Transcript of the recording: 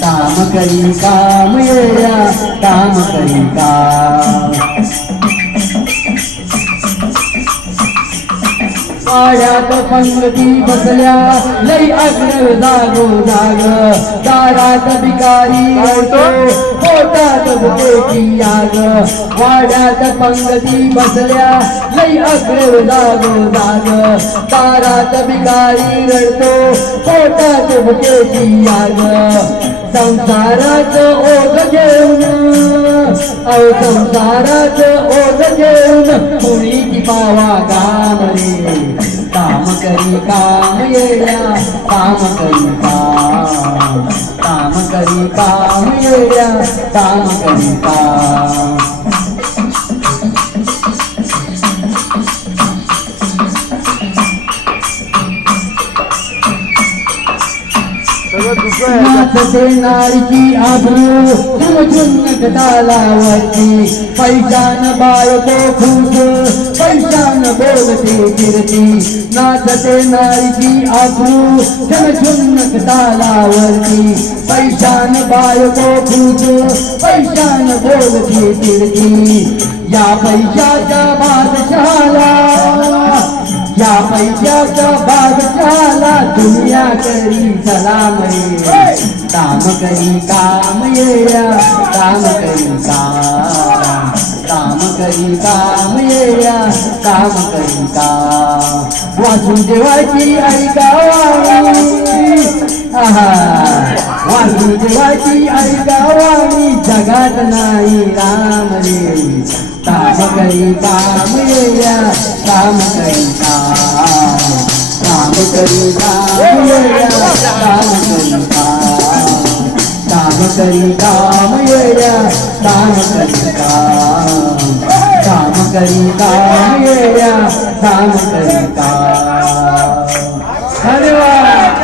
काम करी काम येड्या काम करी काम वाड्यात पंगती बसल्या लई अग्र जागो जाग दारात भिकारी रडतो पोटात भुकेची आग वाड्यात पंगती बसल्या लई अग्र जागो जाग दारात भिकारी रडतो पोटात भुकेची आग संसारात ओघ घेऊन अहो संसारात ओघ घेऊन कुणीची पावा काम रे काम करी काम येड्या काम करी काम करी काम येड्या काम करी काम नाचते नारीची आबरू झुमझुम तालावरती पैशान बायको खुश पैशान बोलते फिरती नाचते नारीची आबरू झुमझुम तालावरती पैशान बायको खुश पैशान बोलते फिरती या पैशाच्या बादशाला या पैशाच्या बादशाला दुनिया करी सलाम रे काम करी काम येड्या काम करी काम करी काम येड्या काम करी काम वासुदेवाची आई गावानी वासुदेवाची आई गावानी जगात नाही राम रे काम करी काम येड्या काम करी काम करी काम येड्या काम करी काम करी काम येड्या काम करी काम करी काम येड्या काम करी काम